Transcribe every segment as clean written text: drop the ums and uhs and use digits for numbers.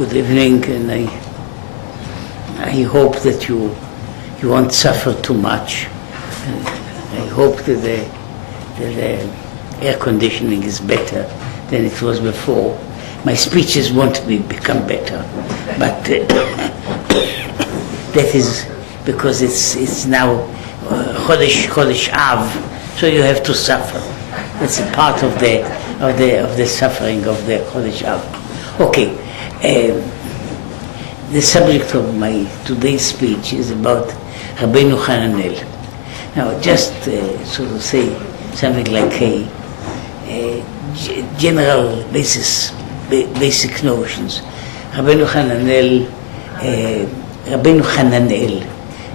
Good evening, and I hope that you won't suffer too much. I hope that the air conditioning is better than it was before. My speeches won't become better, but that is because it's now Chodesh Av, so you have to suffer. That's a part of the suffering of the Chodesh Av. Okay. The subject of my today's speech is about Rabbeinu Hananel. Now, just so to say something like a general basic notions. Rabbeinu Hananel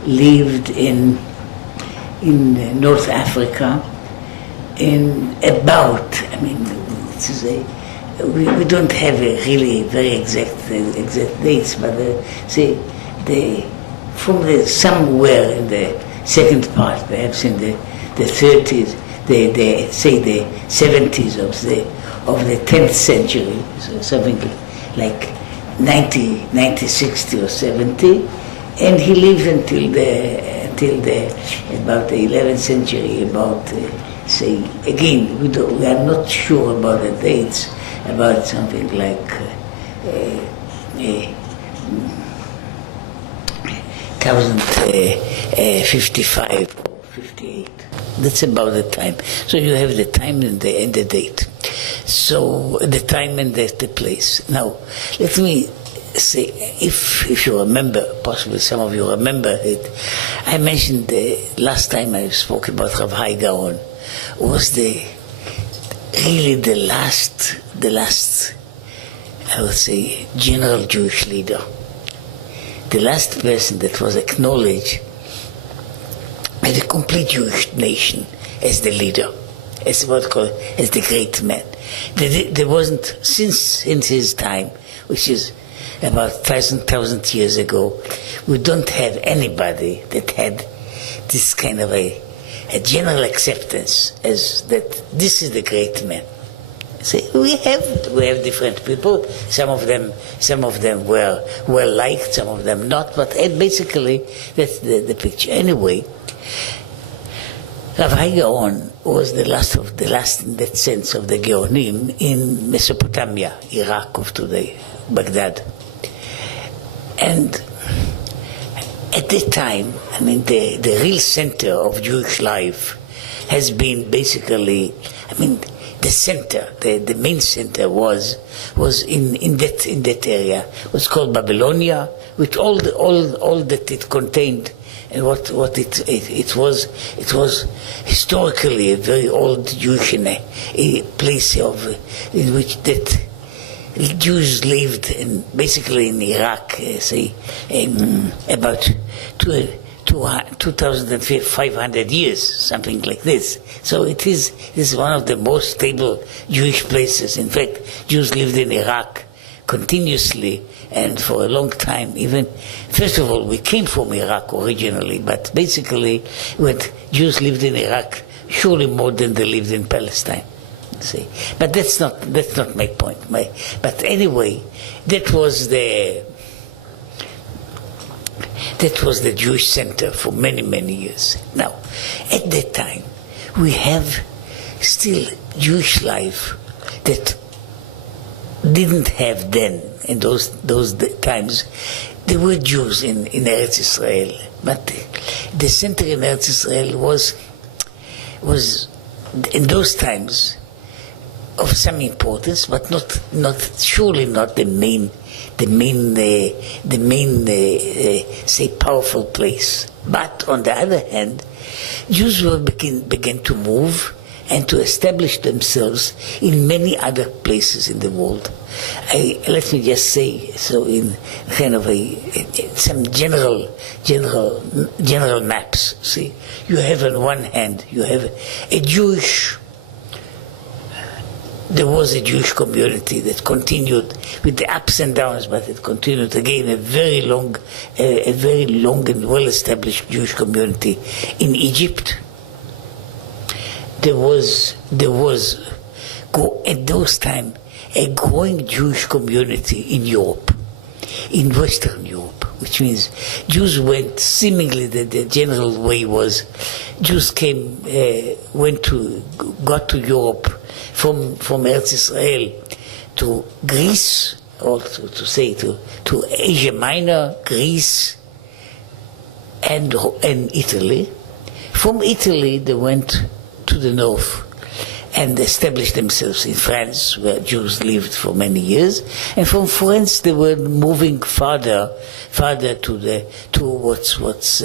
lived in North Africa in about, we don't have a really very exact dates, but somewhere in the second part, perhaps in the 30s, the 70s of the 10th century, so something like 60 or 70, and he lived until about the 11th century. Again, we are not sure about the dates. About something like 1055 or 58. That's about the time. So you have the time and the date. So the time and the place. Now, let me say, if you remember, possibly some of you remember it, I mentioned the last time I spoke about Rabbi Gaon was really the last, I would say, general Jewish leader. The last person that was acknowledged as a complete Jewish nation as the leader, as the great man. There wasn't, since his time, which is about 1,000 years ago, we don't have anybody that had this kind of a general acceptance as that this is the great man. See, we have different people. Some of them were well liked, some of them not. But basically, that's the picture. Anyway, Rabbi Gaon was the last in that sense of the Gaonim in Mesopotamia, Iraq of today, Baghdad, and at that time, the real center of Jewish life has been basically, the center, the main center was in that area. It was called Babylonia, with all that it contained, and what it was historically a very old Jewish a place in which that Jews lived basically in Iraq, about 2,500 years, something like this. So this is one of the most stable Jewish places. In fact, Jews lived in Iraq continuously and for a long time. Even, first of all, we came from Iraq originally, but basically, when Jews lived in Iraq, surely more than they lived in Palestine. See, but that's not my point. But anyway, that was the Jewish center for many, many years. Now, at that time, we have still Jewish life that didn't have then, in those times. There were Jews in Eretz Israel, but the center in Eretz Israel was in those times of some importance, but surely not the main say powerful place. But on the other hand, Jews began to move and to establish themselves in many other places in the world. Let me just say, so in kind of some general maps. See, you have on one hand, you have there was a Jewish community that continued with the ups and downs, but it continued again a very long and well-established Jewish community in Egypt. There was at those times a growing Jewish community in Europe. in Western Europe, which means Jews went, seemingly the general way was, Jews got to Europe from Eretz Israel to Greece, or to Asia Minor, Greece, and Italy. From Italy they went to the north and established themselves in France, where Jews lived for many years. And from France they were moving farther to what's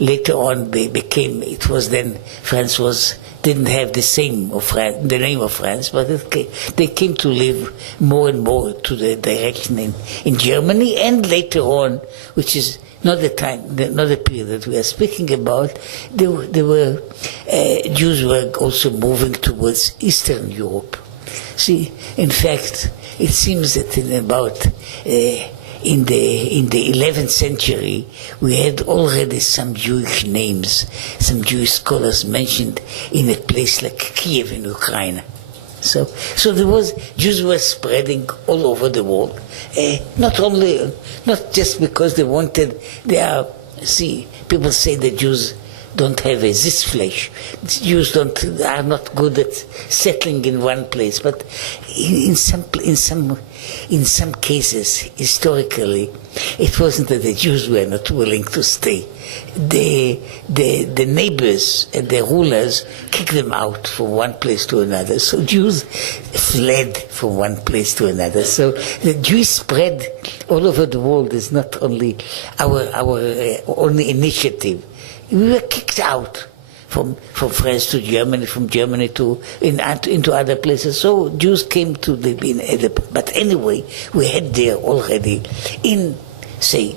later on became. It was then France didn't have the name of France, but they came to live more and more to the direction in Germany, and later on, which is not the period that we are speaking about, Jews were also moving towards Eastern Europe. See, in fact, it seems that in the 11th century, we had already some Jewish names, some Jewish scholars mentioned in a place like Kiev in Ukraine. So Jews were spreading all over the world, not just because they wanted. People say that Jews don't have a Sitzfleisch. Jews are not good at settling in one place. But in some cases, historically, it wasn't that the Jews were not willing to stay. The neighbors and the rulers kicked them out from one place to another. So Jews fled from one place to another. So the Jewish spread all over the world is not only our only initiative. We were kicked out from France to Germany, from Germany into other places. So Jews came to live in Edinburgh. But anyway, we had there already in, say,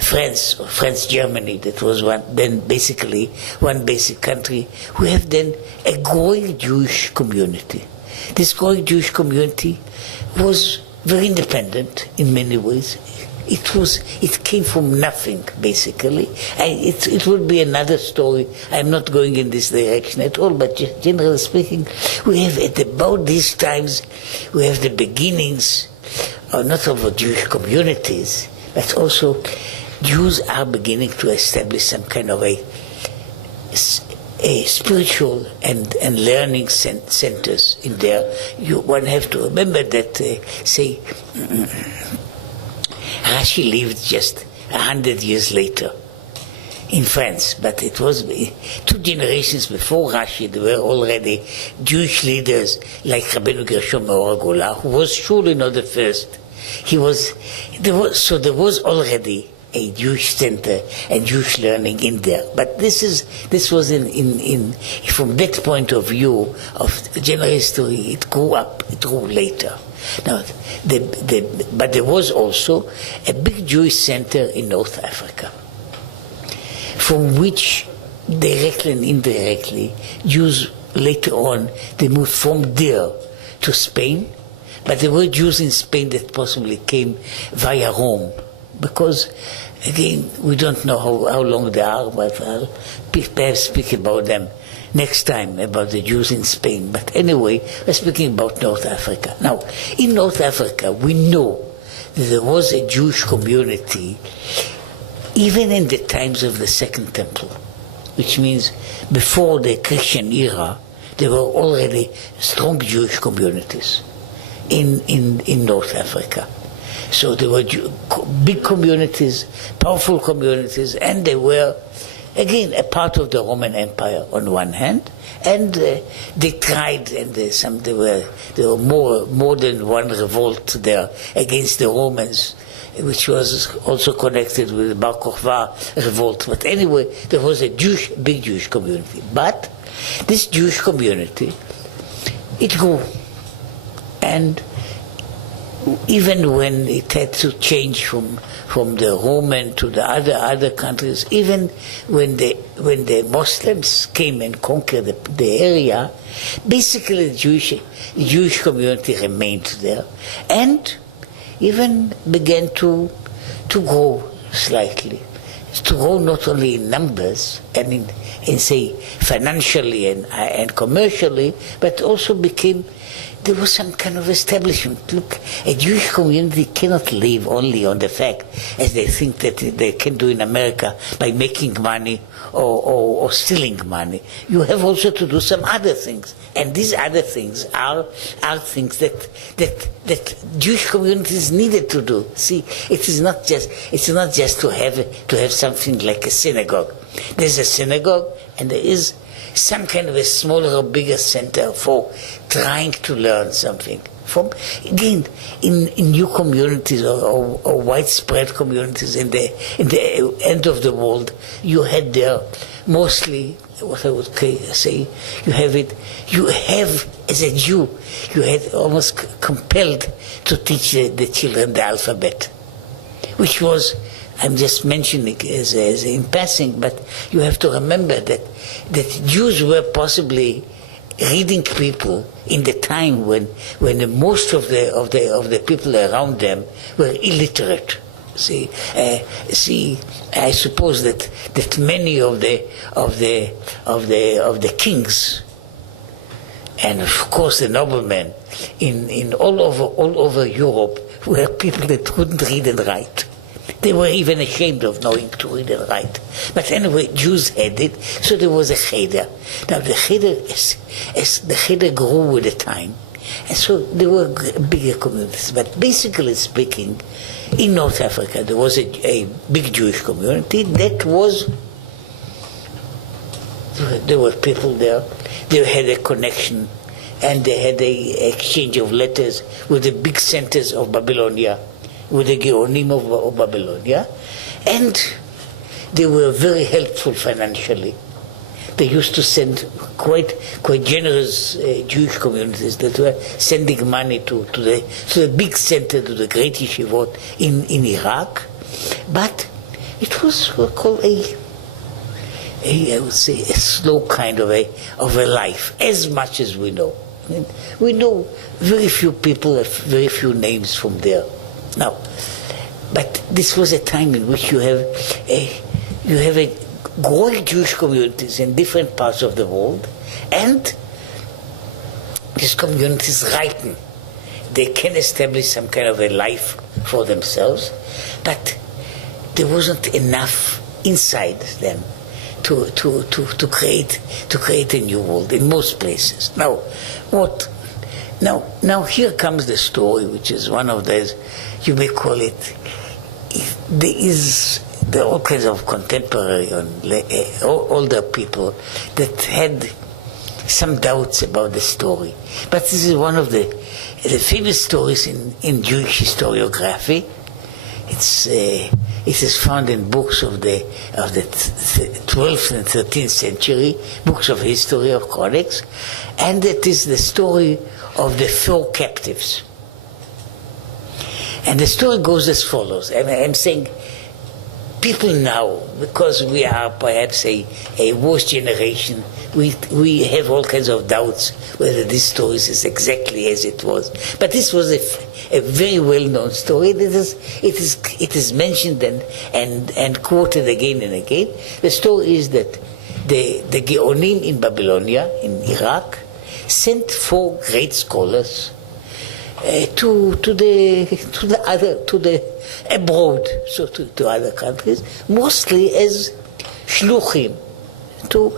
France, Germany, that was then basically one basic country. We have then a growing Jewish community. This growing Jewish community was very independent in many ways. It came from nothing, basically. It would be another story. I'm not going in this direction at all, but generally speaking, we have at about these times, we have the beginnings, not of Jewish communities, but also Jews are beginning to establish some kind of a spiritual and learning centers in there. One have to remember that, Rashi lived just 100 years later in France, but it was 2 generations before Rashi. There were already Jewish leaders like Rabbeinu Gershom Meor, who was surely not the first. There was already a Jewish center and Jewish learning in there. But this was from that point of view of general history, it grew later. Now, but there was also a big Jewish center in North Africa, from which directly and indirectly Jews later on, they moved from there to Spain, but there were Jews in Spain that possibly came via Rome, because again, we don't know how long they are, but I'll perhaps speak about them next time, about the Jews in Spain. But anyway, we're speaking about North Africa. Now, in North Africa, we know that there was a Jewish community even in the times of the Second Temple, which means before the Christian era, there were already strong Jewish communities in North Africa. So there were big communities, powerful communities, and they were, again, a part of the Roman Empire on one hand, and they tried, and there were more than one revolt there against the Romans, which was also connected with the Bar Kokhba revolt. But anyway, there was a big Jewish community. But this Jewish community, it grew, and even when it had to change from the Roman to the other countries, even when the Muslims came and conquered the area, basically the Jewish community remained there, and even began to grow slightly. To grow not only in numbers, and say financially and commercially, but also became, there was some kind of establishment. Look, a Jewish community cannot live only on the fact, as they think that they can do in America, by making money or stealing money. You have also to do some other things, and these other things are things that Jewish communities needed to do. See, it's not just to have something like a synagogue. There's a synagogue, and there is some kind of a smaller or bigger center for trying to learn something. From, again, in new communities or widespread communities in the end of the world, you had there mostly, what I would say, you have as a Jew, you had almost compelled to teach the children the alphabet, which was, I'm just mentioning as in passing, but you have to remember that Jews were possibly reading people in the time when most of the people around them were illiterate. See, I suppose that many of the kings, and of course the noblemen in all over Europe, were people that couldn't read and write. They were even ashamed of knowing to read and write. But anyway, Jews had it, so there was a cheder. Now the cheder grew with the time, and so there were bigger communities. But basically speaking, in North Africa there was a big Jewish community that was, there were people there, they had a connection, and they had an exchange of letters with the big centers of Babylonia, with the Geonim of Babylonia, and they were very helpful financially. They used to send quite generous Jewish communities that were sending money to the big center, to the great yeshivot in Iraq. But it was called I would say a slow kind of a life, as much as we know. I mean, we know very few people, very few names from there. Now, but this was a time in which you have a growing Jewish communities in different parts of the world, and these communities ripen. They can establish some kind of a life for themselves, but there wasn't enough inside them to create a new world in most places. Now here comes the story, which is one of those, you may call it, there are all kinds of contemporary older people that had some doubts about the story. But this is one of the famous stories in Jewish historiography. It is found in books of the 12th and 13th century, books of history, of codex, and it is the story of the 4 captives. And the story goes as follows. I'm saying people now, because we are perhaps a worse generation, we have all kinds of doubts whether this story is exactly as it was. But this was a very well-known story. It is mentioned and quoted again and again. The story is that the Geonim in Babylonia, in Iraq, sent 4 great scholars abroad, so to other countries, mostly as shluchim, to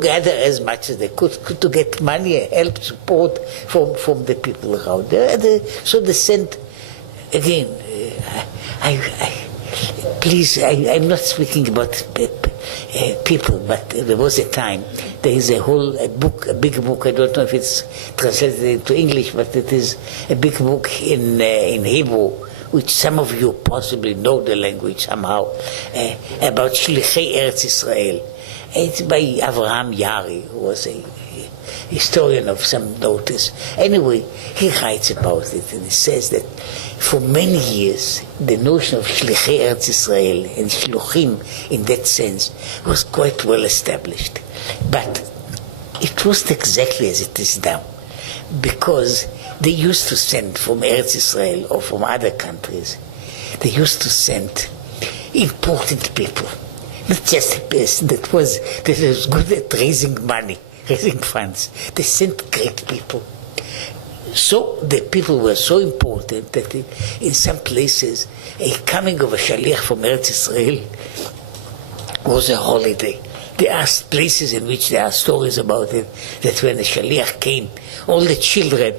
gather as much as they could to get money, help, support from the people around there. So they sent again. I'm not speaking about people, but there was a time. There is a big book. I don't know if it's translated into English, but it is a big book in Hebrew, which some of you possibly know the language somehow, about Shlichei Eretz Israel. It's by Avraham Yari, who was a historian of some notice. Anyway, he writes about it, and he says that for many years the notion of Shlichei Eretz Israel and Shluchim in that sense was quite well established. But it wasn't exactly as it is now, because they used to send from Eretz Israel or from other countries, they used to send important people, not just a person that was good at raising money, raising funds. They sent great people. So the people were so important that in some places a coming of a shaliach from Eretz Israel was a holiday. There are places in which there are stories about it, that when the shaliach came, all the children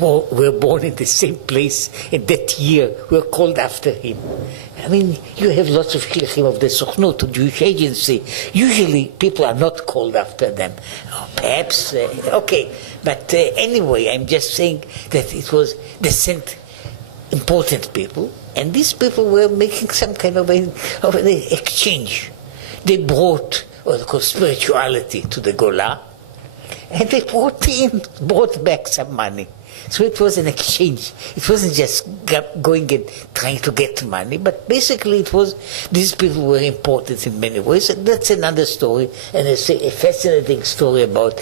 were born in the same place in that year were called after him. I mean, you have lots of shliachim of the Sochnut, of Jewish Agency. Usually people are not called after them. Perhaps, okay. But anyway, I'm just saying that it was, they sent important people, and these people were making some kind of an exchange. They brought what they call spirituality to the Gola, and they brought back some money. So it was an exchange. It wasn't just going and trying to get money, but basically it was, these people were important in many ways, and that's another story, and it's a fascinating story about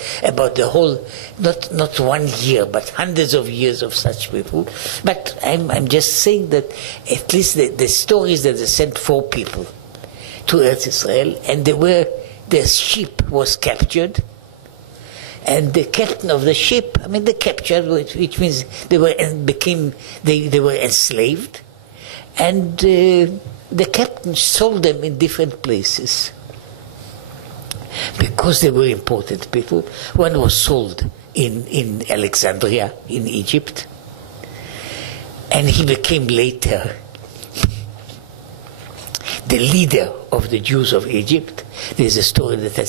the whole, not 1 year, but hundreds of years of such people. But I'm just saying that at least the stories that they sent 4 people to Eretz Israel, and their ship was captured. And the captain of the ship, they captured, which means they were enslaved, and the captain sold them in different places because they were important people. One was sold in Alexandria, in Egypt, and he became later the leader of the Jews of Egypt. There's a story that a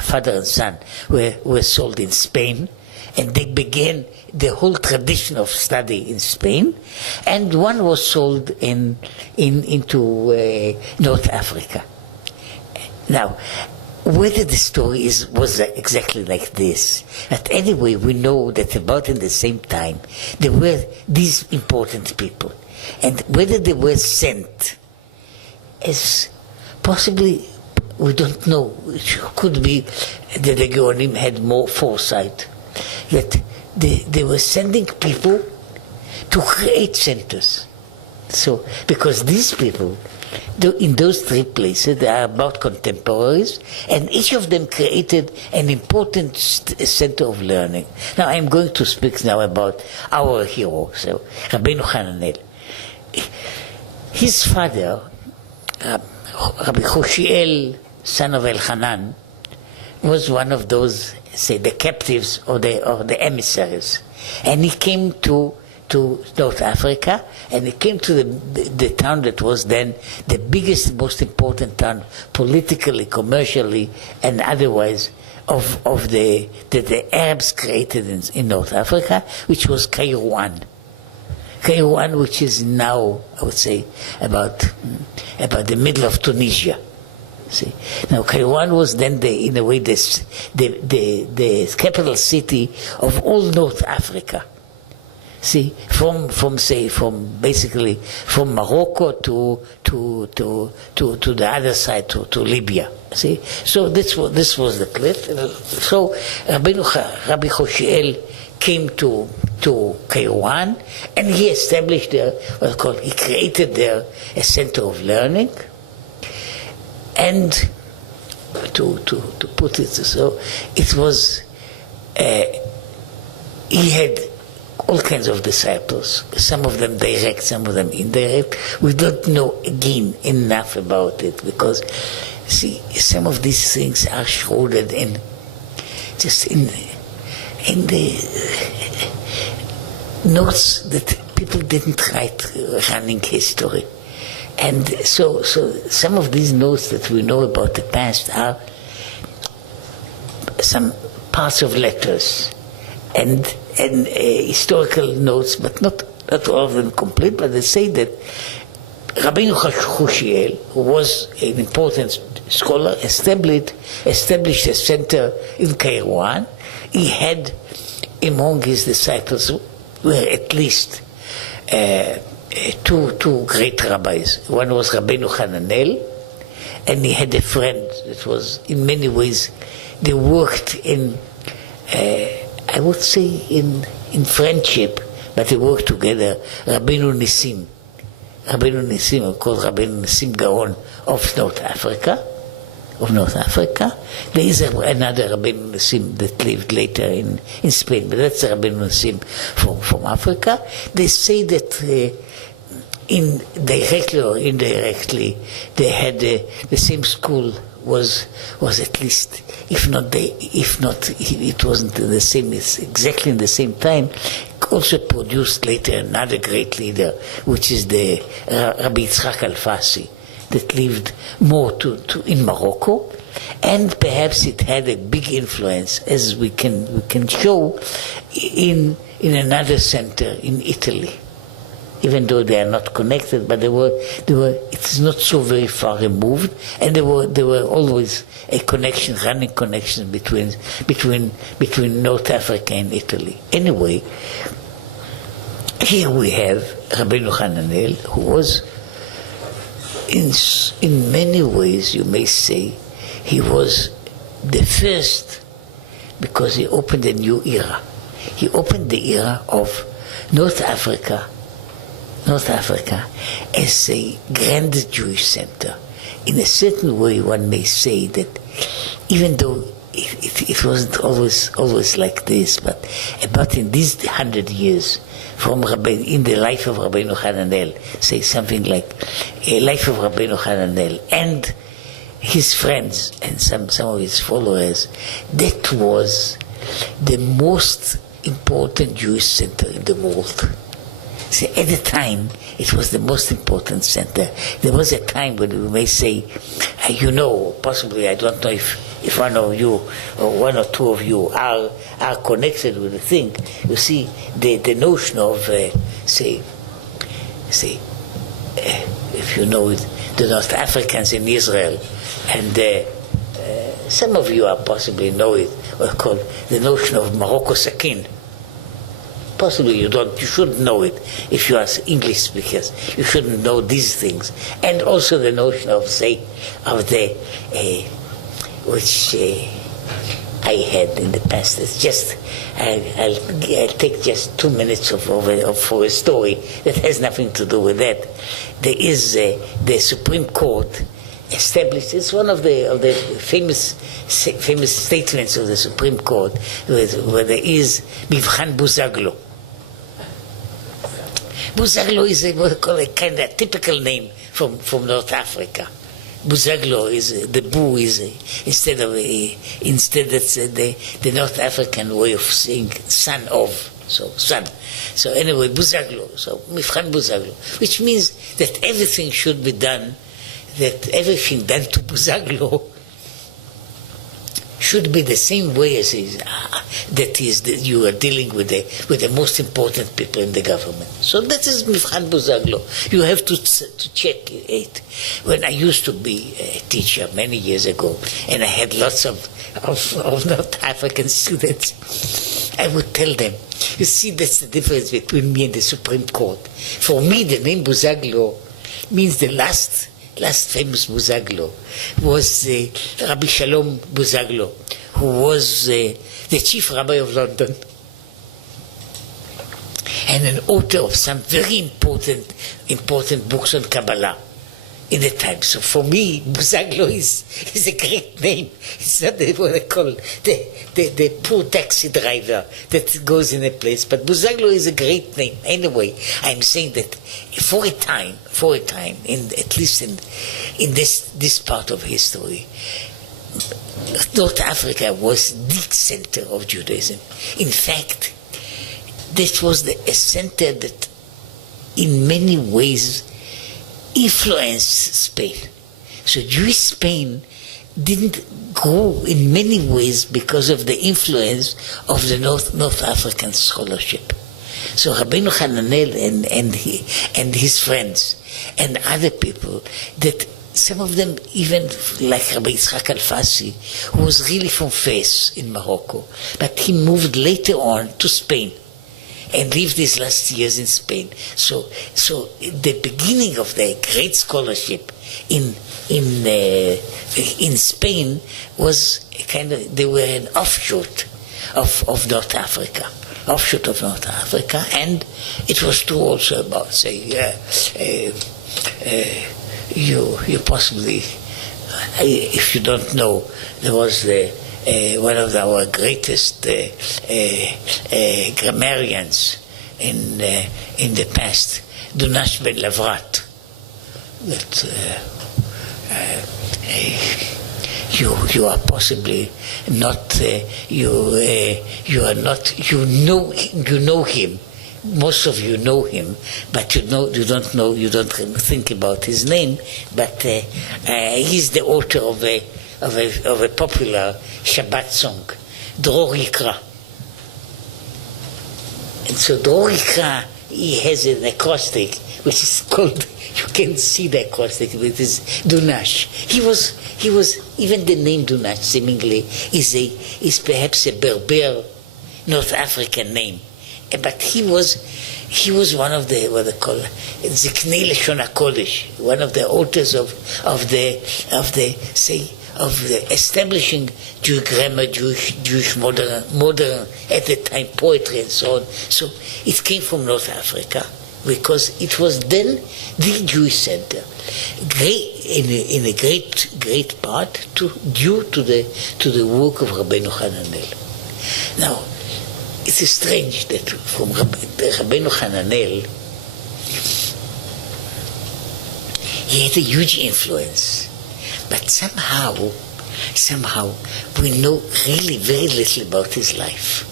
father and son were sold in Spain, and they began the whole tradition of study in Spain, and one was sold into North Africa. Now, whether the story was exactly like this, but anyway, we know that about in the same time there were these important people, and whether they were sent as possibly, we don't know. It could be that the Geonim had more foresight, that they were sending people to create centers. So, because these people, in those 3 places, they are about contemporaries, and each of them created an important center of learning. Now, I'm going to speak now about our hero, so Rabbenu Hananel. His father, Rabbi Hoshiel, son of Elchanan, was one of those, say, the captives or the emissaries, and he came to North Africa, and he came to the town that was then the biggest, most important town, politically, commercially, and otherwise, of the Arabs created in North Africa, which was Kairouan. Kairouan, which is now, I would say, about the middle of Tunisia. See, now Kairouan was then in a way the capital city of all North Africa. See, from basically from Morocco to the other side to Libya. See, so this was the cliff. So Rabbi Hoshiel came to Kairouan, and he established there he created there a center of learning. And to put it so, it was he had all kinds of disciples, some of them direct, some of them indirect. We don't know again enough about it, because see, some of these things are shrouded in the notes that people didn't write running history. And so some of these notes that we know about the past are some parts of letters and historical notes, but not all of them complete. But they say that Rabbeinu Hoshiel, who was an important scholar, established a center in Kairouan. He had among his disciples were at least two great rabbis. One was Rabbeinu Hananel, and he had a friend that was, in many ways, they worked in, I would say, in friendship, but they worked together. Rabbeinu Rabbeinu Nissim, called Rabbeinu Nissim Gaon of North Africa. There is another Rabbeinu Nissim that lived later in Spain, but that's Rabbeinu Nissim from Africa. They say that directly or indirectly, they had the same school was at least, if not it wasn't the same, it's exactly in the same time. Also produced later another great leader, which is the Rabbi Yitzchak Alfasi, that lived more in Morocco, and perhaps it had a big influence, as we can show, in another center in Italy. Even though they are not connected, but they were. It's not so very far removed, and there were always a connection, running connection between North Africa and Italy. Anyway, here we have Rabbenu Hananel, who was, in many ways, you may say, he was the first, because he opened a new era. He opened the era of North Africa as a grand Jewish center. In a certain way, one may say that even though it wasn't always like this, but about in these 100 years, in the life of Rabbeinu Hananel, say something like a life of Rabbeinu Hananel and his friends and some of his followers, that was the most important Jewish center in the world. See, at the time, it was the most important center. There was a time when we may say, possibly, I don't know if one of you or one or two of you are connected with the thing. You see, the notion of, if you know it, the North Africans in Israel, and some of you are possibly know it, called the notion of Morocco Sakin. Possibly you shouldn't know it if you are English speakers. You shouldn't know these things. And also the notion of which I had in the past. It's just, I'll take just 2 minutes for a story that has nothing to do with that. There is the Supreme Court established. It's one of the famous statements of the Supreme Court, where there is Mivchan Buzaglo. Buzaglo is what we call a kind of typical name from North Africa. Buzaglo is the bu is instead that's the North African way of saying son of, so son. So anyway, Buzaglo. So Mivchan Buzaglo, which means that everything should be done, that everything done to Buzaglo should be the same way as that you are dealing with the most important people in the government. So that is Mivchan Buzaglo. You have to check it. When I used to be a teacher many years ago, and I had lots of North African students, I would tell them, you see, that's the difference between me and the Supreme Court. For me, the name Buzaglo means the last famous Buzaglo was Rabbi Shalom Buzaglo, who was the chief rabbi of London and an author of some very important books on Kabbalah in the time. So for me, Buzaglo is a great name. It's not what I call the poor taxi driver that goes in a place, but Buzaglo is a great name. Anyway, I'm saying that for a time, at least in this part of history, North Africa was the center of Judaism. In fact, this was a center that in many ways influenced Spain. So Jewish Spain didn't grow in many ways because of the influence of the North African scholarship. So Rabbeinu Hananel and his friends and other people, that some of them even like Rabbi Yitzchak Alfasi, who was really from Fez in Morocco, but he moved later on to Spain and lived his last years in Spain. So the beginning of the great scholarship in Spain was they were an offshoot of North Africa. And it was true also about, say, you possibly, if you don't know, there was one of our greatest grammarians in the past, Dunash ben Lavrat, that you are possibly not you are not, you know him. Most of you know him, but you don't think about his name. But he's the author of a popular Shabbat song, Dror Yikra. And so Dror Yikra, he has an acrostic which is called, you can see the acrostic, it is Dunash. He was even the name Dunash seemingly is perhaps a Berber North African name. But he was one of the, what they call Ziknei Lashon HaKodesh, one of the authors of the establishing Jewish grammar, Jewish modern at the time poetry and so on. So it came from North Africa because it was then the Jewish center, in a great part due to the work of Rabbeinu Hananel. Now, it is strange that from Rabbenu Hananel, he had a huge influence, but somehow we know really very little about his life.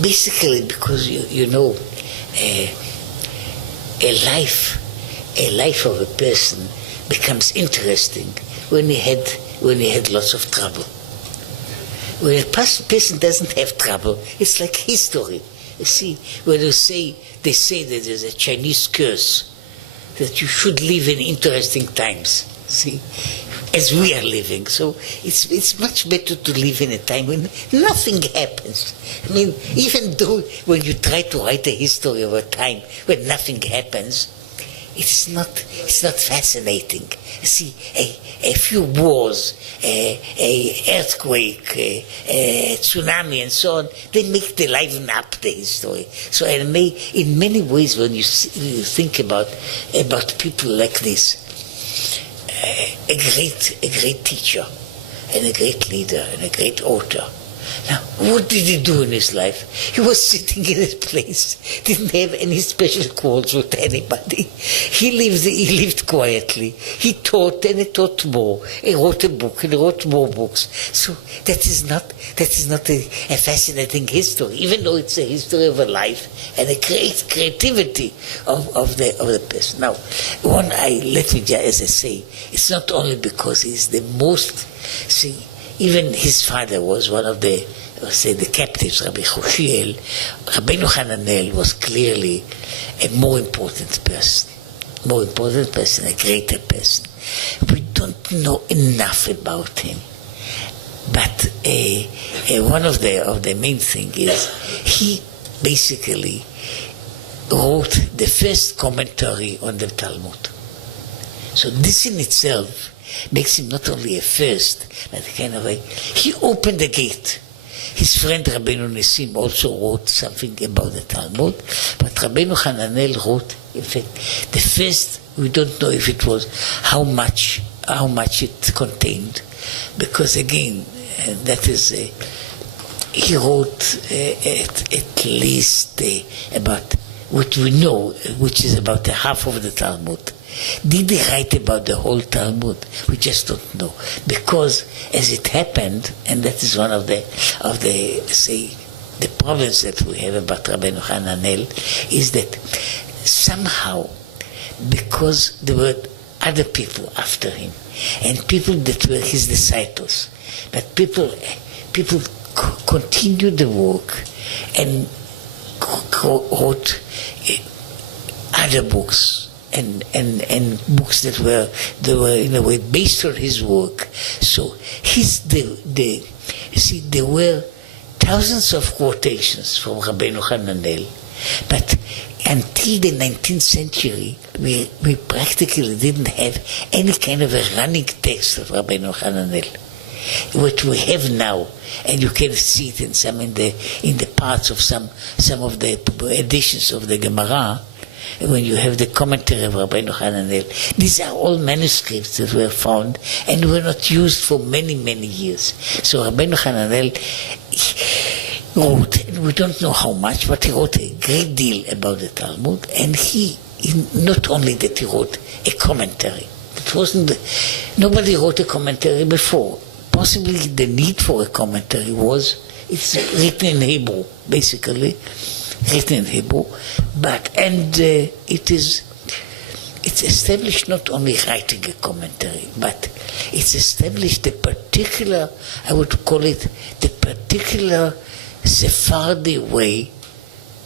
Basically, because you know, a life of a person becomes interesting when he had lots of trouble. When a person doesn't have trouble, it's like history. You see, when they say that there's a Chinese curse, that you should live in interesting times, see, as we are living. So it's much better to live in a time when nothing happens. I mean, even though when you try to write a history of a time when nothing happens, it's not fascinating. See, a few wars, a earthquake, a tsunami, and so on, they liven up the history. So in many ways, when you think about people like this, a great teacher, and a great leader, and a great author. Now, what did he do in his life? He was sitting in his place, didn't have any special calls with anybody. He lived quietly. He taught and he taught more. He wrote a book and he wrote more books. So that is not a fascinating history, even though it's a history of a life and a great creativity of the person. Now, let me just, as I say, it's not only because he's the most, even his father was one of the captives, Rabbi Hoshiel. Rabbenu Hananel was clearly a more important person, a greater person. We don't know enough about him. But one of the main things is he basically wrote the first commentary on the Talmud. So this in itself makes him not only a first, but he opened the gate. His friend Rabbeinu Nissim also wrote something about the Talmud, but Rabbeinu Hananel wrote, in fact, the first, we don't know if it was, how much it contained, because again, that is, he wrote at least about what we know, which is about the half of the Talmud. Did he write about the whole Talmud? We just don't know, because as it happened, and that is one of the problems that we have about Rabbeinu Hananel, is that somehow, because there were other people after him, and people that were his disciples, but people continued the work and wrote other books. And books that were in a way based on his work. So there were thousands of quotations from Rabbeinu Hananel, but until the 19th century, we practically didn't have any kind of a running text of Rabbeinu Hananel. What we have now, and you can see it in the parts of some of the editions of the Gemara, when you have the commentary of Rabbeinu Hananel. These are all manuscripts that were found and were not used for many, many years. So Rabbeinu Hananel wrote, we don't know how much, but he wrote a great deal about the Talmud, and he not only that he wrote a commentary. Nobody wrote a commentary before. Possibly the need for a commentary it's written in Hebrew, basically, written in Hebrew, it's established not only writing a commentary, but it's established the particular, I would call it the particular Sephardi way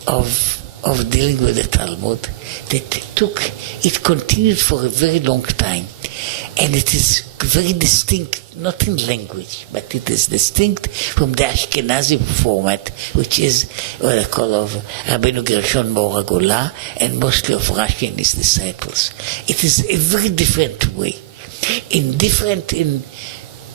of dealing with the Talmud it continued for a very long time, and it is very distinct, not in language, but it is distinct from the Ashkenazi format, which is what I call of Rabbeinu Gershon Meor HaGolah, and mostly of Rashi and his disciples. It is a very different way,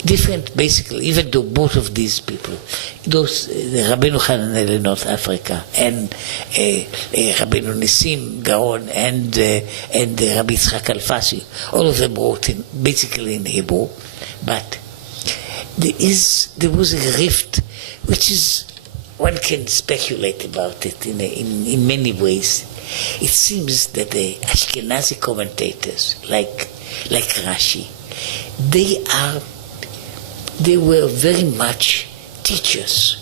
different basically, even though both of these people, the Rabbenu Hananel in North Africa and Rabbeinu Nissim Gaon and Rabbi Yitzchak Alfasi, all of them wrote basically in Hebrew, but there was a rift, which is, one can speculate about it in many ways. It seems that the Ashkenazi commentators, like Rashi, they were very much teachers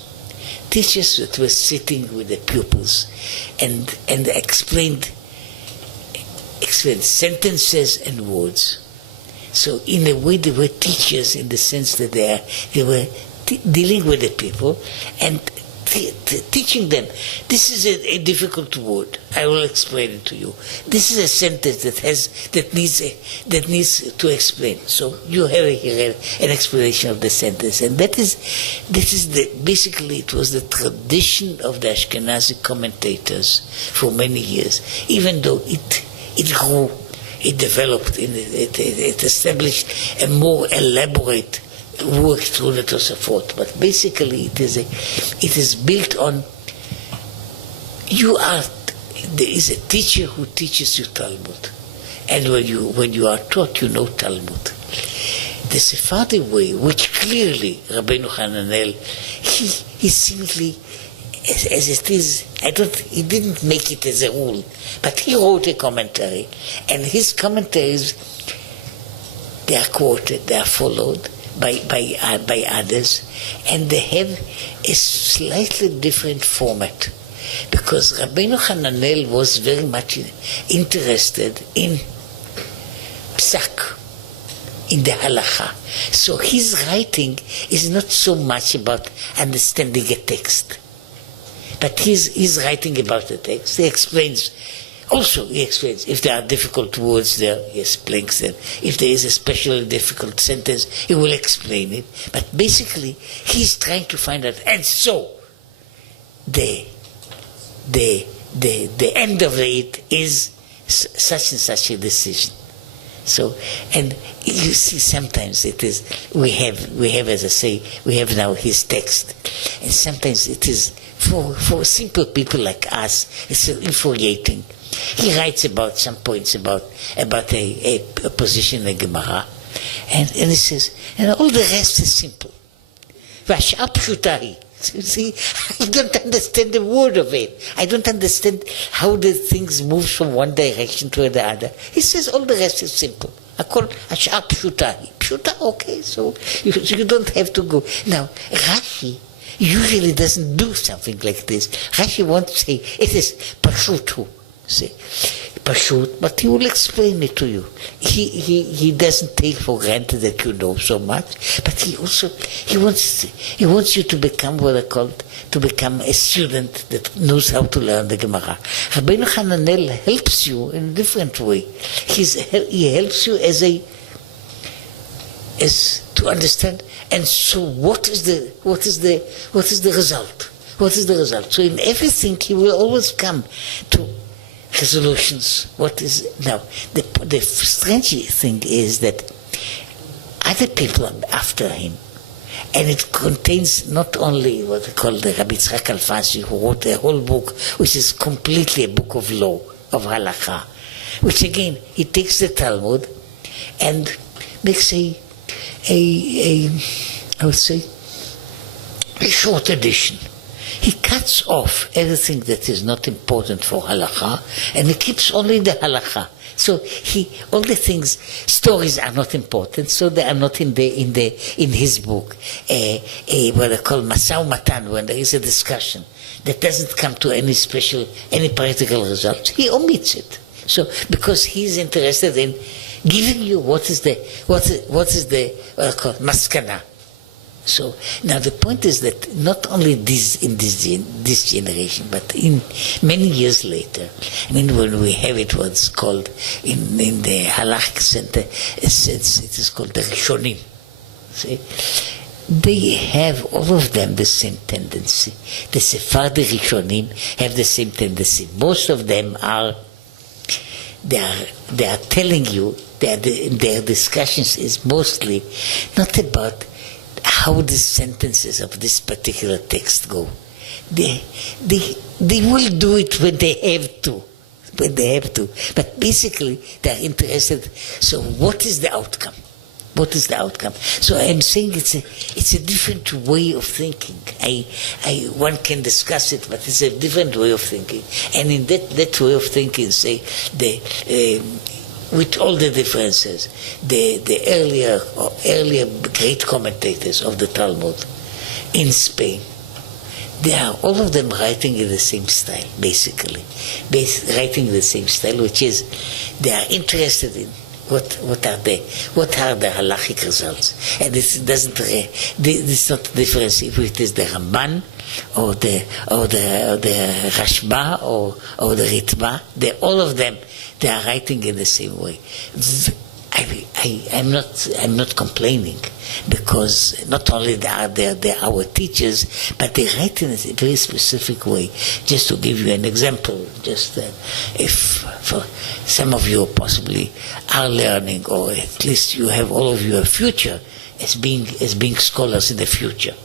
that were sitting with the pupils and explained sentences and words. So in a way they were teachers in the sense that they were dealing with the people and teaching them. This is a difficult word. I will explain it to you. This is a sentence that needs to explain. So you have here an explanation of the sentence, and that is basically it was the tradition of the Ashkenazi commentators for many years. Even though it grew, it developed, it established a more elaborate work through the Tosafot, but basically it is built on there is a teacher who teaches you Talmud, and when you are taught, you know Talmud. The Sephardi way, which clearly Rabbeinu Hananel, he simply, as it is, he didn't make it as a rule, but he wrote a commentary, and his commentaries, they are quoted, they are followed by others, and they have a slightly different format, because Rabbeinu Hananel was very much interested in psak, in the halacha. So his writing is not so much about understanding a text, but he's writing about the text. He explains if there are difficult words there, he explains them. If there is a especially difficult sentence, he will explain it. But basically, he's trying to find out. And so, the end of it is such and such a decision. So, and you see, sometimes it is, we have, as I say, we have now his text. And sometimes it is, for simple people like us, it's infuriating. He writes about some points about a position in Gemara, and he says, and all the rest is simple. See, I don't understand the word of it. I don't understand how the things move from one direction to the other. He says all the rest is simple. I call Ashar Pshuta. Pshuta, okay, so you don't have to go. Now, Rashi usually doesn't do something like this. Rashi won't say, it is Pashutu. Say, Pashut, but he will explain it to you. He doesn't take for granted that you know so much, but he wants you to become what I call a student that knows how to learn the Gemara. Rabbeinu Hananel helps you in a different way. He helps you as to understand. And so, what is the result? What is the result? So in everything, he will always come to resolutions. What is now the strange thing is that other people are after him, and it contains not only what they call the Rabbi Yitzchak Alfasi, who wrote a whole book which is completely a book of law, of halakha, which again, he takes the Talmud and makes I would say, a short edition. He cuts off everything that is not important for halakha, and he keeps only the halakha. So all the things, stories are not important, so they are not in his book. What they call Masau Matan, when there is a discussion that doesn't come to any practical results, he omits it. So because he's interested in giving you what is the maskana. So now the point is that not only in this generation, but in many years later, I mean, when we have it, what's called in the halakhic center, it is called the Rishonim. See, they have all of them the same tendency. The Sephardi Rishonim have the same tendency. Most of them are telling you that their discussions is mostly not about how the sentences of this particular text go. They will do it when they have to. But basically they are interested, so what is the outcome? What is the outcome? So I'm saying it's a different way of thinking. One can discuss it, but it's a different way of thinking. And in that way of thinking, say, with all the differences, the earlier great commentators of the Talmud in Spain, they are all of them writing in the same style, basically. Writing in the same style, which is they are interested in what are the halachic results, and it's not the difference if it is the Ramban or the Rashba or the Ritva. All of them, they are writing in the same way. I'm not complaining, because not only they're our teachers, but they write in a very specific way. Just to give you an example, if for some of you possibly are learning, or at least you have all of you a future as being scholars in the future.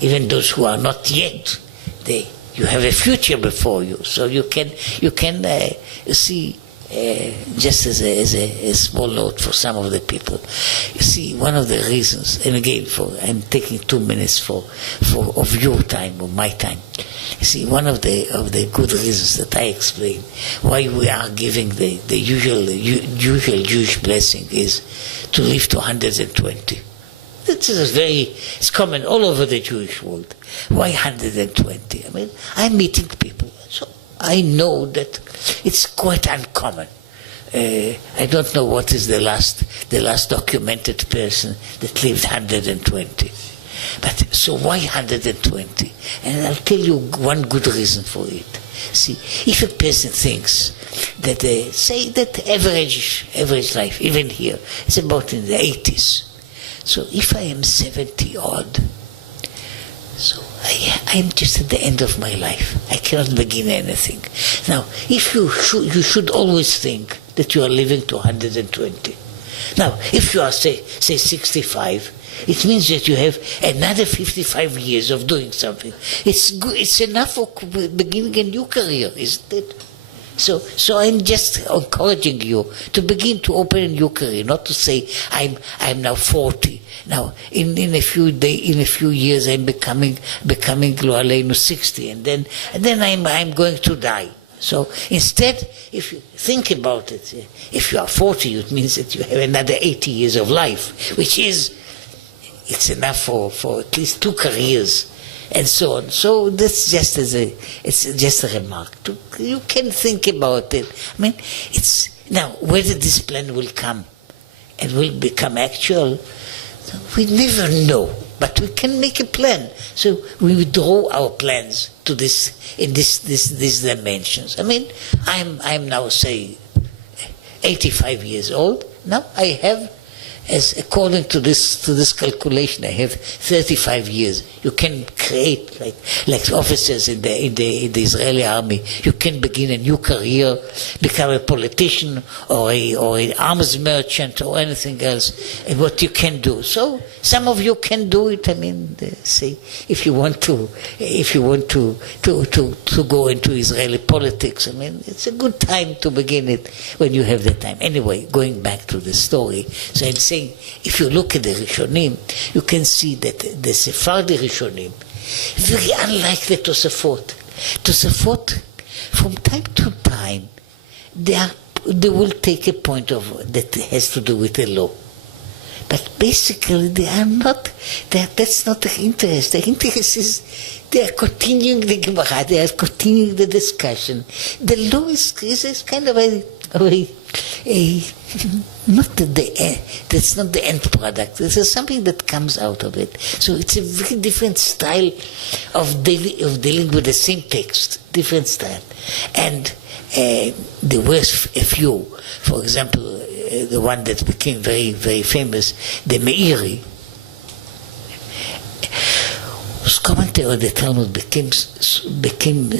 Even those who are not yet, you have a future before you, so you can see. Just as a small note for some of the people, you see, one of the reasons, and again, I'm taking 2 minutes of your time or my time. You see, one of the good reasons that I explain why we are giving the usual Jewish blessing is to live to 120. It's common all over the Jewish world. Why 120? I mean, I'm meeting people, so I know that it's quite uncommon. I don't know what is the last documented person that lived 120. But so why 120? And I'll tell you one good reason for it. See, if a person thinks that say that average life, even here, is about in the 80s. So if I am 70 odd, so I'm just at the end of my life. I cannot begin anything. Now, if you should always think that you are living to 120. Now, if you are say 65, it means that you have another 55 years of doing something. It's good. It's enough for beginning a new career, isn't it? So I'm just encouraging you to begin to open a new career, not to say I'm now 40. Now in a few years I'm becoming lo aleinu 60, and then I'm going to die. So instead, if you think about it, if you are 40, it means that you have another 80 years of life, which is it's enough for at least 2 careers. And so on. So that's just it's just a remark. You can think about it. I mean, it's now whether this plan will come and will become actual, we never know. But we can make a plan. So we withdraw our plans to this in these dimensions. I mean, I'm now say 85 years old. Now I have as according to this calculation, I have 35 years. You can create like officers in the Israeli army. You can begin a new career, become a politician or an arms merchant or anything else. And what you can do. So some of you can do it. I mean, say if you want to go into Israeli politics. I mean, it's a good time to begin it when you have the time. Anyway, going back to the story. So I'm saying, if you look at the Rishonim, you can see that the Sephardi Rishonim, very unlike the Tosafot. Tosafot, from time to time, they will take a point of that has to do with the law. But basically, they are not. That's not their interest. Their interest is they are continuing the Gemara. They are continuing the discussion. The law is kind of not the end. That's not the end product. This is something that comes out of it. So it's a very different style of dealing with the same text. Different style, and there were a few. For example, the one that became very, very famous, the Meiri, whose commentary on the Talmud became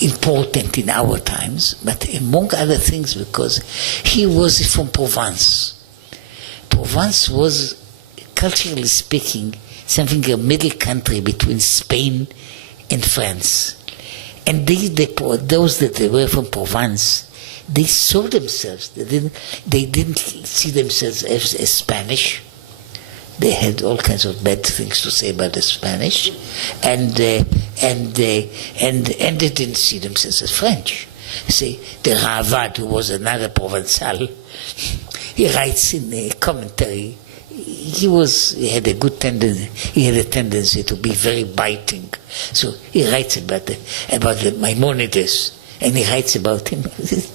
important in our times, but among other things because he was from Provence. Provence was, culturally speaking, something a middle country between Spain and France. And those that were from Provence, they saw themselves. They didn't see themselves as Spanish. They had all kinds of bad things to say about the Spanish, and they didn't see themselves as French. See, the Ravad, who was another Provençal, he writes in a commentary. He had a good tendency. He had a tendency to be very biting. So he writes about the Maimonides. And he writes about him,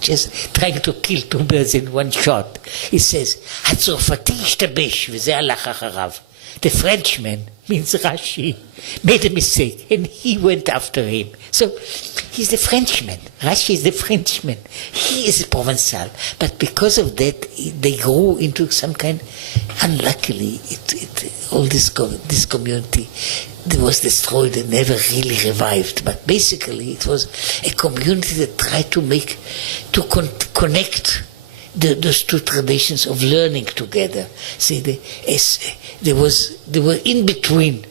just trying to kill two birds in one shot. He says, "Hatzorfati ishtabesh v'zeh halach acharav." The Frenchman, means Rashi, made a mistake, and he went after him. So he's the Frenchman. Rashi is the Frenchman. He is a Provençal. But because of that, they grew into some kind. Unluckily, all this community was destroyed and never really revived. But basically, it was a community that tried to connect those two traditions of learning together. See, they were in between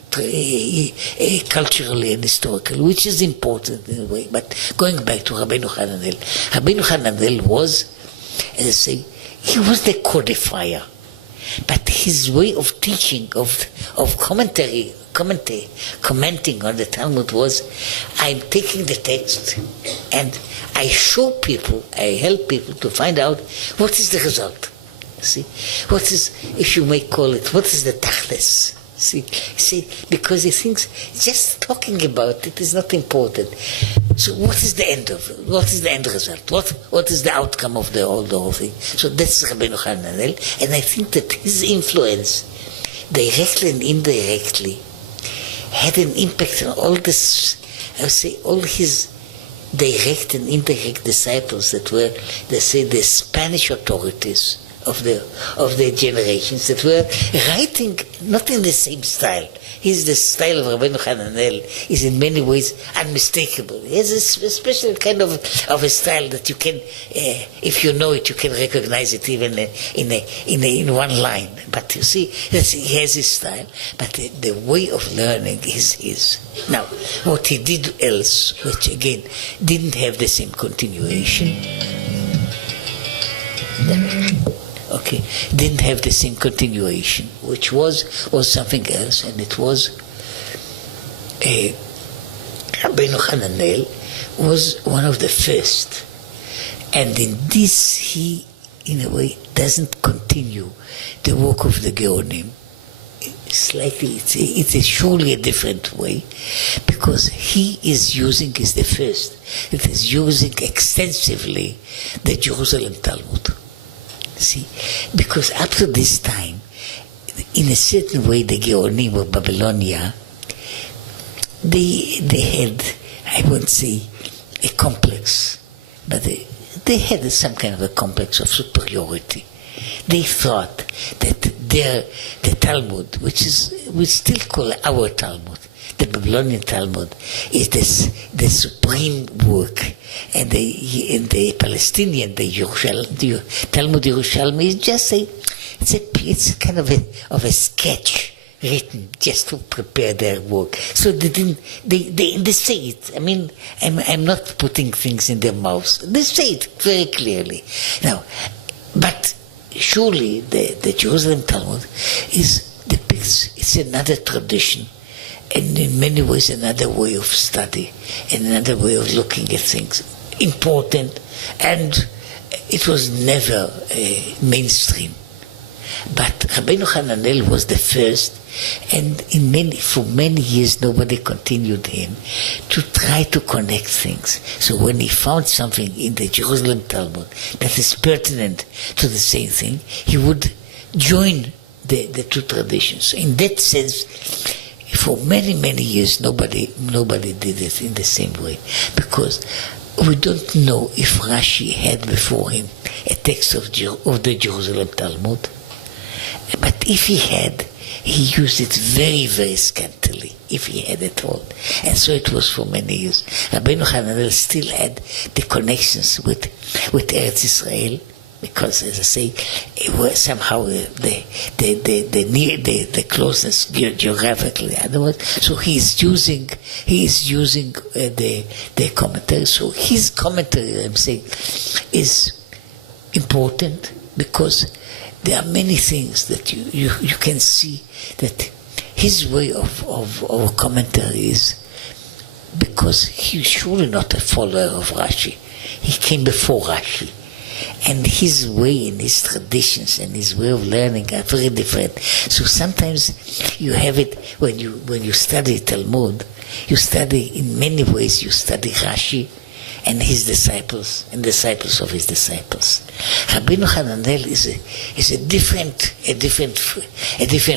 culturally and historically, which is important in a way. But going back to Rabbeinu Hananel, Rabbeinu Hananel was, as I say, he was the codifier. But his way of teaching, of commenting on the Talmud was, I'm taking the text and I show people, I help people to find out what is the result. See, what is, if you may call it, what is the tachlis? See, because he thinks just talking about it is not important. So what is the end of it? What is the end result? What is the outcome of the whole thing? So that's Rabbenu Hananel, and I think that his influence, directly and indirectly, had an impact on all this, I would say, all his direct and indirect disciples that were, they say, the Spanish authorities of their generations that were writing not in the same style. The style of Rabbenu Hananel is in many ways unmistakable. He has a special kind of a style that you can, if you know it, you can recognize it even in one line. But you see, he has his style, but the way of learning is his. Now, what he did else, which again didn't have the same continuation, didn't have the same continuation, which was something else, and it was Rabbeinu Hananel was one of the first, and in this he, in a way, doesn't continue the work of the Geonim. Slightly, it's surely a different way, because he is the first that is using extensively the Jerusalem Talmud. See, because up to this time, in a certain way, the Geonim of Babylonia, they had, I won't say a complex, but they had some kind of a complex of superiority. They thought that the Talmud, which we still call our Talmud, the Babylonian Talmud, is the supreme work, and the Palestinian, the Talmud Yerushalmi, is just it's kind of a sketch written just to prepare their work. So they say it. I mean, I'm not putting things in their mouths. They say it very clearly. Now, but surely the Jerusalem Talmud depicts, it's another tradition, and in many ways another way of study, and another way of looking at things. Important, and it was never mainstream. But Rabbeinu Hananel was the first, and for many years nobody continued him to try to connect things. So when he found something in the Jerusalem Talmud that is pertinent to the same thing, he would join the two traditions. In that sense, for many, many years nobody did it in the same way, because we don't know if Rashi had before him a text of the Jerusalem Talmud. But if he had, he used it very, very scantily, if he had at all. And so it was for many years. Rabbenu Hananel still had the connections with Eretz Israel, because, as I say, it was somehow the closeness geographically. Otherwise, so he is using the commentary. So his commentary, I'm saying, is important, because there are many things that you can see that his way of commentary is, because he's surely not a follower of Rashi. He came before Rashi. And his way and his traditions and his way of learning are very different. So sometimes you have it when you study Talmud, you study in many ways, you study Rashi and his disciples and disciples of his disciples. Rabbenu Hananel is a different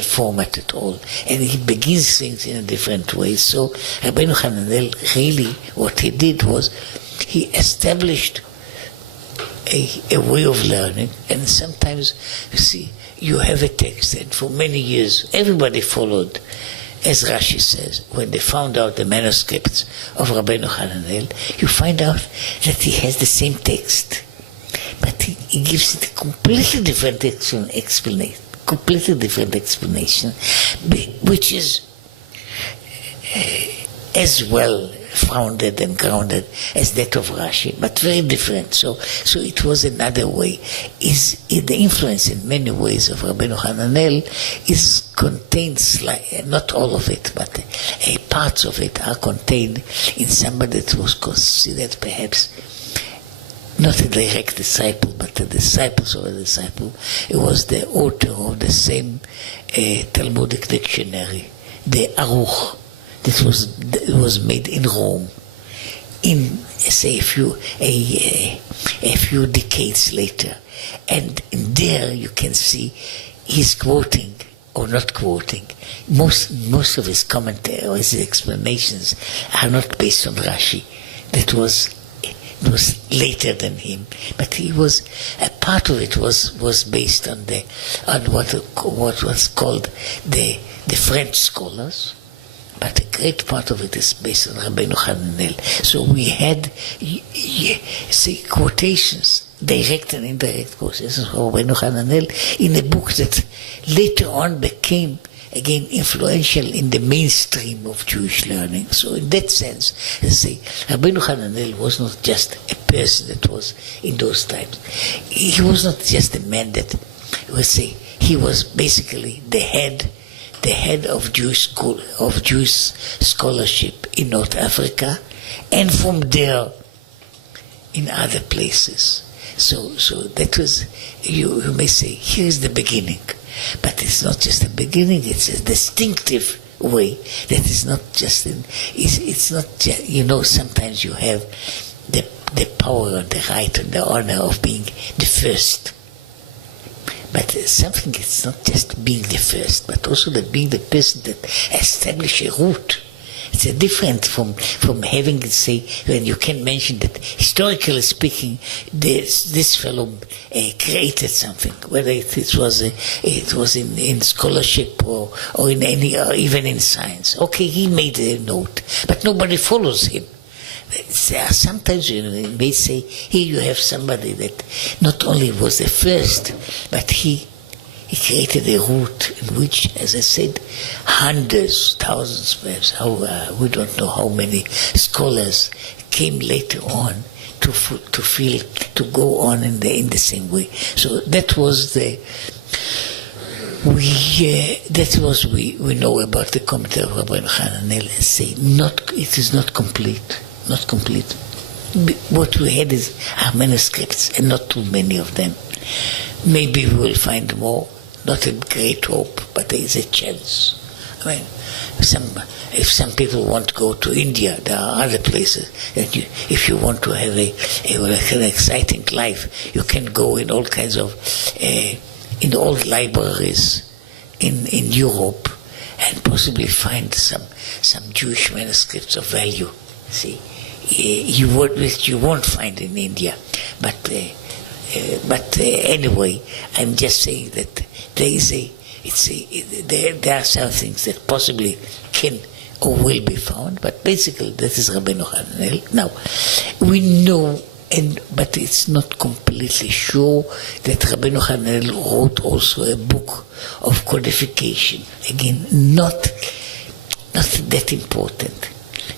format at all, and he begins things in a different way. So Rabbenu Hananel, really what he did was he established a way of learning. And sometimes you see, you have a text, and for many years everybody followed, as Rashi says, when they found out the manuscripts of Rabbenu Hananel, you find out that he has the same text, but he gives it a completely different explanation, which is as well founded and grounded as that of Rashi, but very different. So it was another way. The influence in many ways of Rabbenu Hananel is contained, not all of it, but parts of it are contained in somebody that was considered perhaps not a direct disciple, but a disciple of a disciple. It was the author of the same Talmudic dictionary, the Aruch, that was made in Rome, in say a few decades later, and there you can see he's quoting or not quoting. Most of his commentary or his explanations are not based on Rashi. It was later than him, but he was a part of it was based on what was called the French scholars. But a great part of it is based on Rabbeinu Hananel. So we had, say, quotations, direct and indirect quotations from Rabbeinu Hananel in a book that later on became, again, influential in the mainstream of Jewish learning. So in that sense, as I say, Rabbeinu Hananel was not just a person that was in those times. He was not just a man that, let's say, he was basically the head of Jewish scholarship in North Africa, and from there in other places. So that was, you may say, here's the beginning. But it's not just a beginning, it's a distinctive way that is not just it's not just, sometimes you have the power and the right and the honor of being the first. But something, it's not just being the first, but also that being the person that establishes a root, It's a different from having it say, when you can mention that historically speaking, this fellow created something, whether it was in scholarship or in any, or even in science. Okay, he made a note, but nobody follows him. Sometimes you may say, here you have somebody that not only was the first, but he created a route in which, as I said, hundreds, thousands, perhaps, we don't know how many scholars came later on to go on in the same way. So that was we know about the commentary of Rabbeinu Hananel. Say it is not complete. Not complete. What we had are manuscripts, and not too many of them. Maybe we will find more. Not a great hope, but there is a chance. I mean, if some people want to go to India, there are other places that if you want to have an exciting life, you can go in all kinds of in old libraries in Europe and possibly find some Jewish manuscripts of value. See, you won't find in India, but anyway, I'm just saying that there are some things that possibly can or will be found, but basically that is Rabbenu Hananel. Now, we know, but it's not completely sure that Rabbenu Hananel wrote also a book of codification. Again, not that important,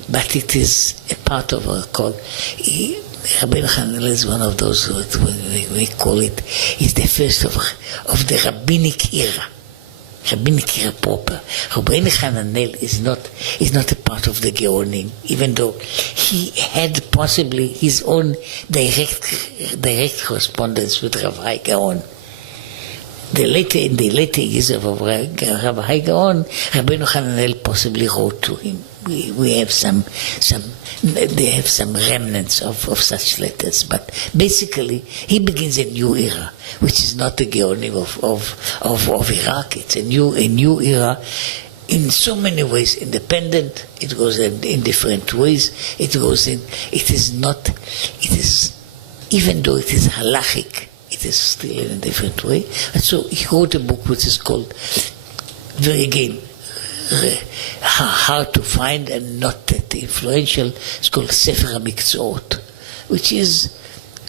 but it is a part of our code. Rabbenu Hananel is one of those, we call it, is the first of the rabbinic era. Rabbinic era proper. Rabbeinu Hananel is not a part of the Geonim, even though he had possibly his own direct correspondence with Rabbi Gaon. In the later years of Rabbi Gaon, Rabbeinu Hananel possibly wrote to him. We have they have some remnants of such letters, but basically he begins a new era, which is not the Geonim of Iraq. It's a new era, in so many ways independent. It goes in different ways. It is even though it is halachic, it is still in a different way. And so he wrote a book which is called, hard to find and not that influential. It's called Sefer HaMikzoot, which is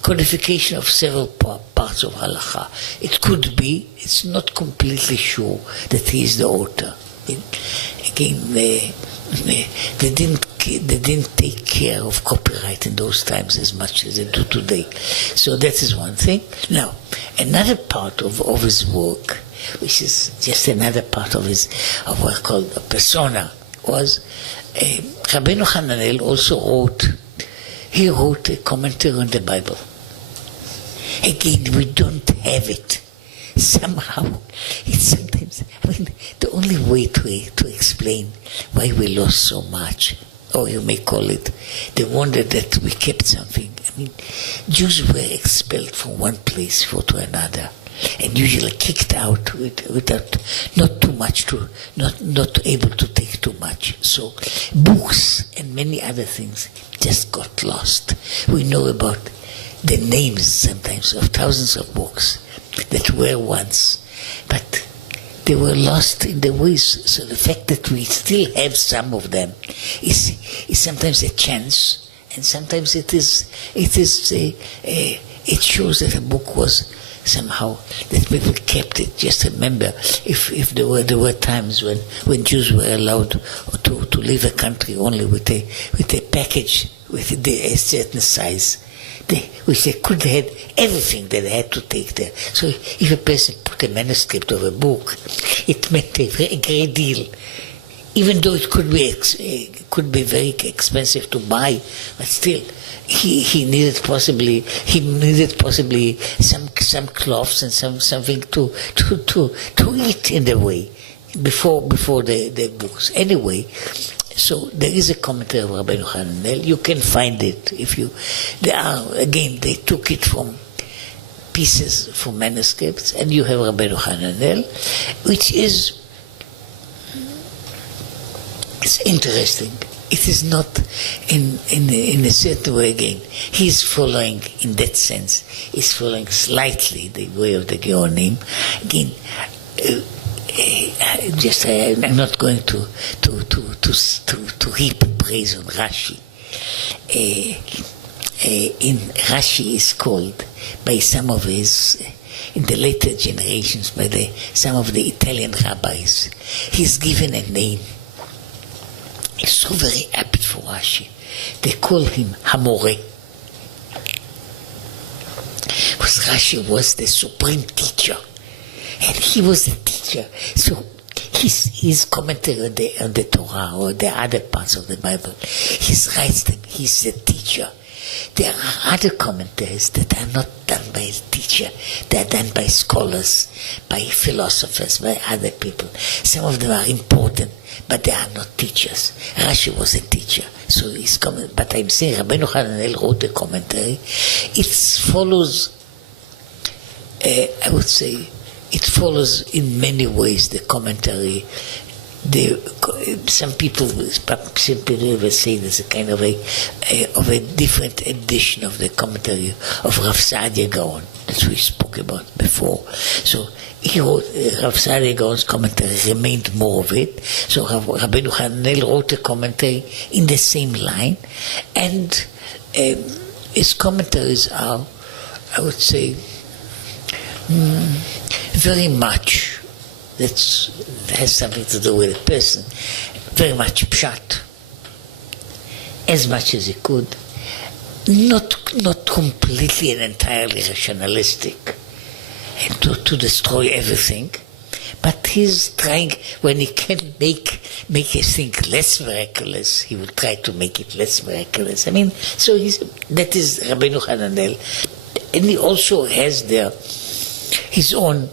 codification of several parts of halacha. It could be, it's not completely sure that he is the author. Again, they didn't take care of copyright in those times as much as they do today. So that is one thing. Now, another part of his work, which is just another part of what called a persona, was Rabbenu Hananel also wrote a commentary on the Bible. Again, we don't have it. Somehow, it's sometimes, the only way to explain why we lost so much, or you may call it the wonder that we kept something. Jews were expelled from one place to another, and usually kicked out without not able to take too much. So books and many other things just got lost. We know about the names sometimes of thousands of books that were once, but they were lost in the ways. So the fact that we still have some of them is sometimes a chance, and sometimes it shows that a book was somehow that people kept it. Just remember, if there were times when Jews were allowed to leave a country only with a package with a certain size, which they could have had everything that they had to take there. So if a person put a manuscript of a book, it meant a great deal. Even though it could be very expensive to buy, but still, he needed possibly some cloths and something to eat in the way before the books. Anyway, so there is a commentary of Rabbenu Hananel. You can find it they took it from pieces, from manuscripts, and you have Rabbenu Hananel, which is, it's interesting. it is not in a certain way again. He's following, in that sense, he's following slightly the way of the Geonim. Again, I'm not going to heap praise on Rashi. In Rashi is called by some of his, in the later generations, by some of the Italian rabbis, he's given a name. It's so very apt for Rashi. They call him Hamore. Because Rashi was the supreme teacher. And he was the teacher. So his commentary on the Torah or the other parts of the Bible, he writes them. He's the teacher. There are other commentaries that are not done by a teacher. They are done by scholars, by philosophers, by other people. Some of them are important, but they are not teachers. Rashi was a teacher, so he's coming. But I'm saying Rabbenu Hananel wrote a commentary. It follows, I would say, it follows in many ways the commentary. Some people will say there's a kind of a different edition of the commentary of Rav Saadia Gaon that we spoke about before. So he wrote Rav Saadia Gaon's commentary, remained more of it. So Rabbenu Hananel wrote a commentary in the same line, and his commentaries are, I would say, very much. That has something to do with a person, very much pshat, as much as he could, not completely and entirely rationalistic, and to destroy everything, but he's trying, when he can make a thing less miraculous, he will try to make it less miraculous. I mean, so that is Rabbeinu Hananel, and he also has there his own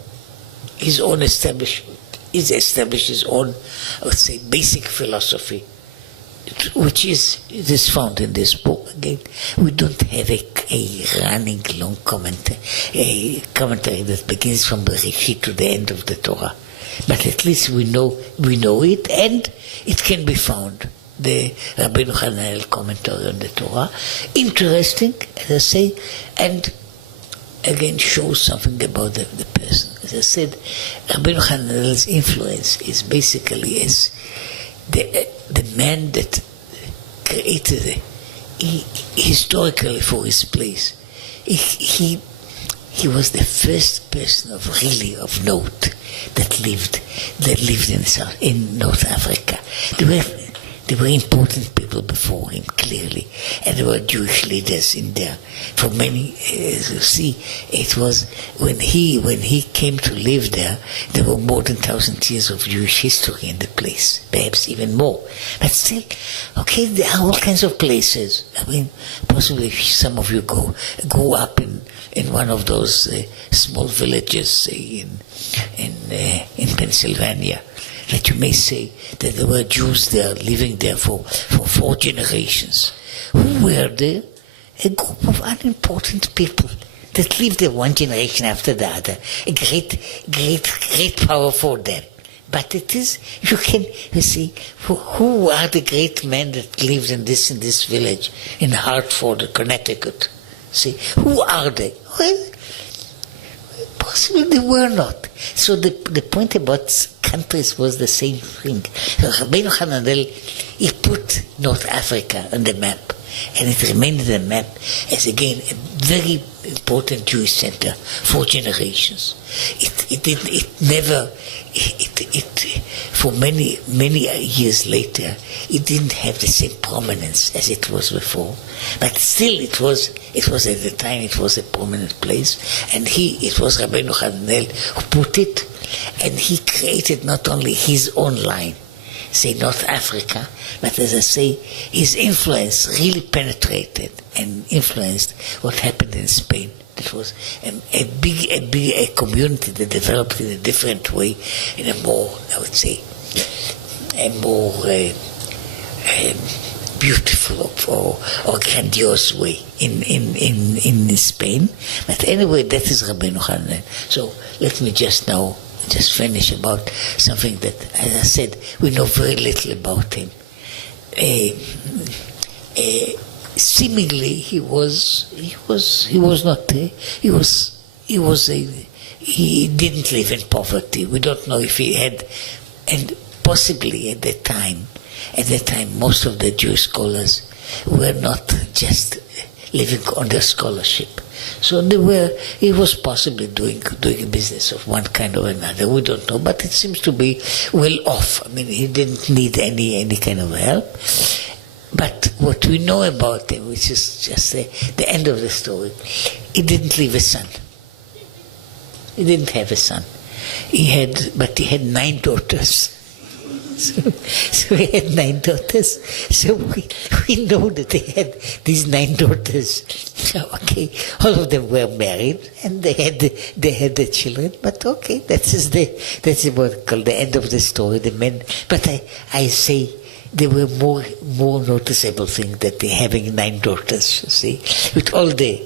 establishment. He's established his own, I would say, basic philosophy, which is found in this book. Again, we don't have a running long commentary that begins from Bereshit to the end of the Torah, but at least we know it, and it can be found. The Rabbenu Hananel commentary on the Torah, interesting, as I say, and again shows something about the person. As I said, Rabbeinu Hananel's influence is basically as the man that created historically for his place. He was the first person of note that lived in North Africa. There were important people before him, clearly, and there were Jewish leaders in there. For many, as you see, it was when he came to live there were more than 1,000 years of Jewish history in the place, perhaps even more. But still, okay, there are all kinds of places. I mean, possibly some of you grew up in one of those small villages, say in Pennsylvania, that you may say that there were Jews there living there for 4 generations. Who were there? A group of unimportant people that lived there one generation after the other. A great power for them. But it is, you see, who are the great men that lived in this village in Hartford, Connecticut? See, who are they? Well, possibly they were not. So the point about countries was the same thing. So Rabbeinu Hananel, he put North Africa on the map, and it remained on the map as again a very important Jewish center for generations. For many years later, it didn't have the same prominence as it was before, but still it was at the time it was a prominent place, and it was Rabbeinu Hananel who put it, and he created not only his own line, say North Africa, but as I say, his influence really penetrated and influenced what happened in Spain. It was a big community that developed in a different way, in a more, I would say, a more beautiful or grandiose way in Spain. But anyway, that is Rabbeinu Hananel. So let me just finish about something that, as I said, we know very little about him. seemingly he didn't live in poverty. We don't know if he had, and possibly at that time, most of the Jewish scholars were not just living on their scholarship. So he was possibly doing business of one kind or another. We don't know, but it seems to be well off. I mean, he didn't need any kind of help. But what we know about him, which is just the end of the story, he didn't leave a son. He didn't have a son. He had 9 daughters. So he had 9 daughters. So we know that he had these 9 daughters. Okay, all of them were married and they had the children. But okay, that's what called the end of the story. The men. But I say there were more noticeable things that they having 9 daughters. You see, with all the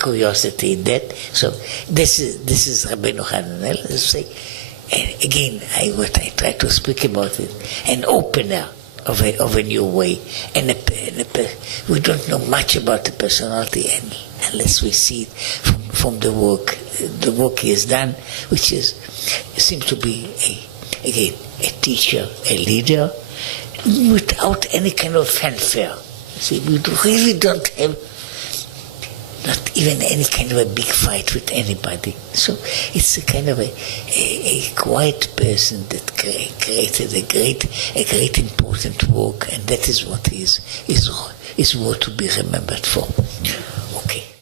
curiosity in that. So this is Rabbenu Hananel. Say. And again, what I try to speak about it, an opener of a new way, and we don't know much about the personality, and unless we see it from the work he has done, which seems to be a teacher, a leader, without any kind of fanfare. See, we really don't have. Not even any kind of a big fight with anybody. So it's a kind of a quiet person that created a great important work, and that is what is worth to be remembered for.